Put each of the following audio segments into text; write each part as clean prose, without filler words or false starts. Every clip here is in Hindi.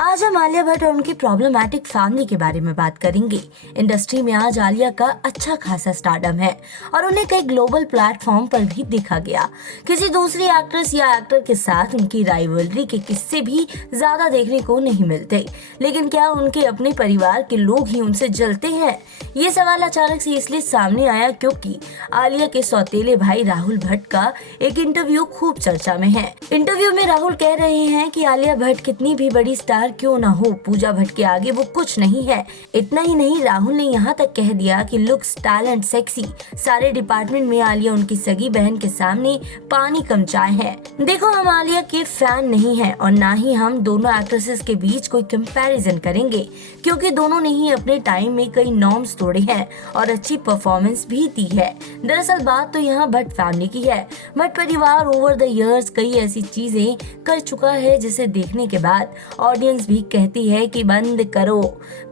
आज हम आलिया भट्ट और उनकी प्रॉब्लमैटिक फैमिली के बारे में बात करेंगे। इंडस्ट्री में आज आलिया का अच्छा खासा स्टारडम है और उन्हें कई ग्लोबल प्लेटफॉर्म पर भी देखा गया। किसी दूसरी एक्ट्रेस या एक्टर के साथ उनकी राइवलरी के किस्से भी ज्यादा देखने को नहीं मिलते, लेकिन क्या उनके अपने परिवार के लोग ही उनसे जलते हैं? ये सवाल अचानक से इसलिए सामने आया क्योंकि आलिया के सौतेले भाई राहुल भट्ट का एक इंटरव्यू खूब चर्चा में है। इंटरव्यू में राहुल कह रहे हैं कि आलिया भट्ट कितनी भी बड़ी स्टार क्यों ना हो, पूजा भट्ट के आगे वो कुछ नहीं है। इतना ही नहीं, राहुल ने यहाँ तक कह दिया कि लुक्स, टैलेंट, सेक्सी सारे डिपार्टमेंट में आलिया उनकी सगी बहन के सामने पानी कम चाय है। देखो, हम आलिया के फैन नहीं हैं और ना ही हम दोनों एक्ट्रेसेस के बीच कोई कंपैरिजन करेंगे, क्योंकि दोनों ने ही अपने टाइम में कई नॉर्म्स तोड़े हैं और अच्छी परफॉर्मेंस भी दी है। दरअसल बात तो यहाँ भट्ट फैमिली की है। भट्ट परिवार ओवर द इयर्स कई ऐसी चीजें कर चुका है जिसे देखने के बाद ऑडियंस भी कहती है कि बंद करो,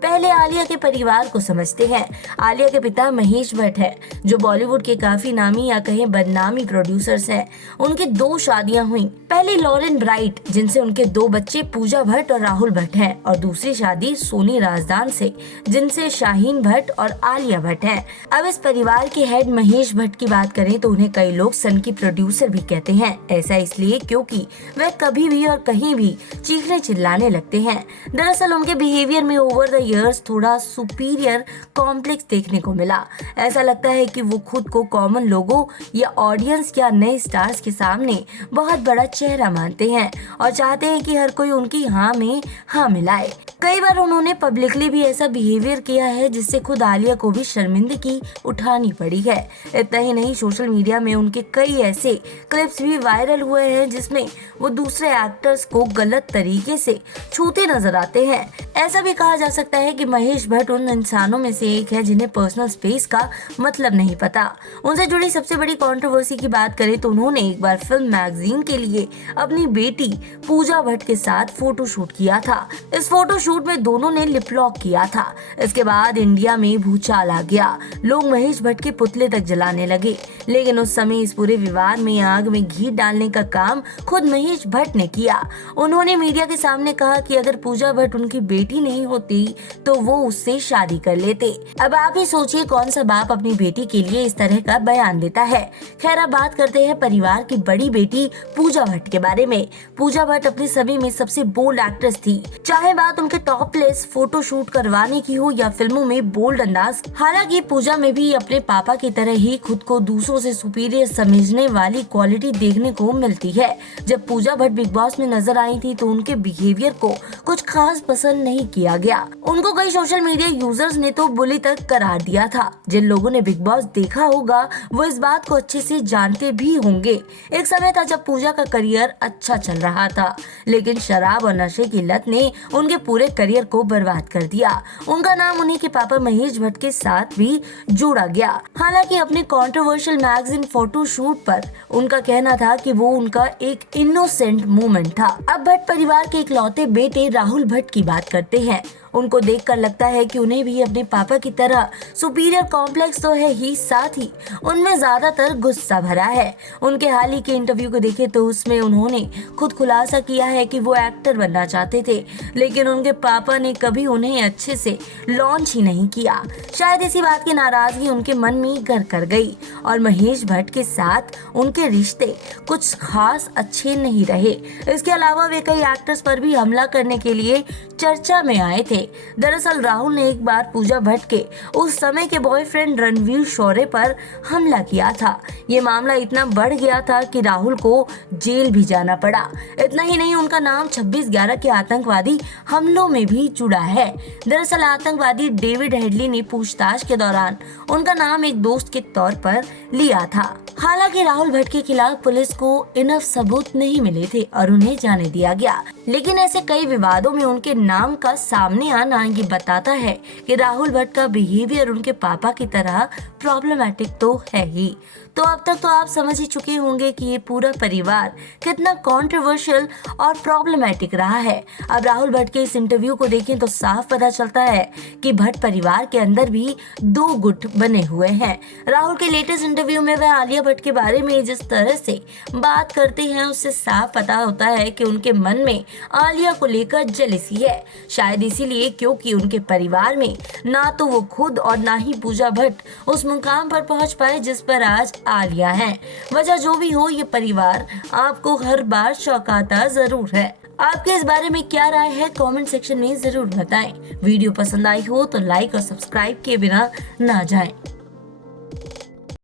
पहले आलिया के परिवार को समझते हैं। आलिया के पिता महेश भट्ट है, जो बॉलीवुड के काफी नामी या कहें बदनामी प्रोड्यूसर्स हैं। उनकी 2 शादियां हुई। पहली लॉरेन ब्राइट, जिनसे उनके 2 बच्चे पूजा भट्ट और राहुल भट्ट हैं, और दूसरी शादी सोनी राजदान से, जिनसे शाहीन भट्ट और आलिया भट्ट हैं। अब इस परिवार के हेड महेश भट्ट की बात करें तो उन्हें कई लोग सन की प्रोड्यूसर भी कहते हैं। ऐसा इसलिए क्योंकि वह कभी भी और कहीं भी चीखने चिल्लाने लगते हैं। दरअसल उनके बिहेवियर में ओवर द इयर्स थोड़ा सुपीरियर कॉम्प्लेक्स देखने को मिला। ऐसा लगता है कि वो खुद को कॉमन लोगों या ऑडियंस या नए स्टार्स के सामने बहुत बड़ा चेहरा मानते हैं और चाहते हैं कि हर कोई उनकी हाँ में हाँ मिलाए। कई बार उन्होंने पब्लिकली भी ऐसा बिहेवियर किया है जिससे खुद आलिया को भी शर्मिंदगी उठानी पड़ी है। इतना ही नहीं, सोशल मीडिया में उनके कई ऐसे क्लिप्स भी वायरल हुए हैं जिसमें वो दूसरे एक्टर्स को गलत तरीके से छूते नजर आते हैं। ऐसा भी कहा जा सकता है कि महेश भट्ट उन इंसानों में से एक है जिन्हें पर्सनल स्पेस का मतलब नहीं पता। उनसे जुड़ी सबसे बड़ी कंट्रोवर्सी की बात करें तो उन्होंने एक बार फिल्म मैगजीन के लिए अपनी बेटी पूजा भट्ट के साथ फोटो शूट किया था। इस फोटो शूट में दोनों ने लिप लॉक किया था। इसके बाद इंडिया में भूचाल आ गया। लोग महेश भट्ट के पुतले तक जलाने लगे, लेकिन उस समय इस पूरे विवाद में आग में घी डालने का काम खुद महेश भट्ट ने किया। उन्होंने मीडिया के सामने कहा कि अगर पूजा भट्ट उनकी बेटी नहीं होती तो वो उससे शादी कर लेते। अब आप ही सोचिए, कौन सा बाप अपनी बेटी के लिए इस तरह का बयान देता है। खैर, अब बात करते हैं परिवार की बड़ी बेटी पूजा भट्ट के बारे में। पूजा भट्ट अपनी सभी में सबसे बोल्ड एक्ट्रेस थी, चाहे बात उनके टॉपलेस फोटो शूट करवाने की हो या फिल्मों में बोल्ड अंदाज। हालांकि पूजा में भी अपने पापा की तरह ही खुद को दूसरों से सुपीरियर समझने वाली क्वालिटी देखने को मिलती है। जब पूजा भट्ट बिग बॉस में नजर आई थी तो उनके बिहेवियर को कुछ खास पसंद नहीं किया गया। उनको कई सोशल मीडिया यूजर्स ने तो बुली तक करार दिया था। जिन लोगों ने बिग बॉस देखा होगा वो इस बात को अच्छे से जानते भी होंगे। एक समय था जब पूजा का करियर अच्छा चल रहा था, लेकिन शराब और नशे की लत ने उनके पूरे करियर को बर्बाद कर दिया। उनका नाम उन्हीं के पापा महेश भट्ट के साथ भी जोड़ा गया। हालांकि अपने कंट्रोवर्शियल मैगजीन फोटो शूट पर उनका कहना था कि वो उनका एक इनोसेंट मोमेंट था। अब भट्ट परिवार के इकलौते बेटे राहुल भट्ट की बात करते हैं। उनको देखकर लगता है कि उन्हें भी अपने पापा की तरह सुपीरियर कॉम्प्लेक्स तो है ही, साथ ही उनमें ज्यादातर गुस्सा भरा है। उनके हाल ही के इंटरव्यू को देखे तो उसमें उन्होंने खुद खुलासा किया है कि वो एक्टर बनना चाहते थे, लेकिन उनके पापा ने कभी उन्हें अच्छे से लॉन्च ही नहीं किया। शायद इसी बात की नाराजगी उनके मन में घर कर गई और महेश भट्ट के साथ उनके रिश्ते कुछ खास अच्छे नहीं रहे। इसके अलावा वे कई एक्टर्स पर भी हमला करने के लिए चर्चा में आए थे। दरअसल राहुल ने एक बार पूजा भट्ट के उस समय के बॉयफ्रेंड रणवीर शौर्य पर हमला किया था। ये मामला इतना बढ़ गया था कि राहुल को जेल भी जाना पड़ा। इतना ही नहीं, उनका नाम 26/11 के आतंकवादी हमलों में भी जुड़ा है। दरअसल आतंकवादी डेविड हेडली ने पूछताछ के दौरान उनका नाम एक दोस्त के तौर पर लिया था। हालांकि राहुल भट्ट के खिलाफ पुलिस को इनफ सबूत नहीं मिले थे और उन्हें जाने दिया गया, लेकिन ऐसे कई विवादों में उनके नाम का सामने आना ये बताता है कि राहुल भट्ट का बिहेवियर उनके पापा की तरह प्रॉब्लमैटिक तो है ही। तो अब तक तो आप समझ ही चुके होंगे कि ये पूरा परिवार कितना कंट्रोवर्शियल और प्रॉब्लमैटिक रहा है। अब राहुल भट्ट के इस इंटरव्यू को देखें तो साफ पता चलता है कि भट्ट परिवार के अंदर भी दो गुट बने हुए हैं। राहुल के लेटेस्ट इंटरव्यू में वह आलिया भट्ट के बारे में जिस तरह से बात करते हैं उससे साफ पता होता है कि उनके मन में आलिया को लेकर जेलसी है। शायद इसीलिए क्योंकि उनके परिवार में ना तो वो खुद और ना ही पूजा भट्ट उस मुकाम पर पहुंच पाए जिस पर आज आलिया है। वजह जो भी हो, ये परिवार आपको हर बार चौंकाता जरूर है। आपके इस बारे में क्या राय है कमेंट सेक्शन में जरूर बताएं। वीडियो पसंद आई हो तो लाइक और सब्सक्राइब किए बिना ना जाएं।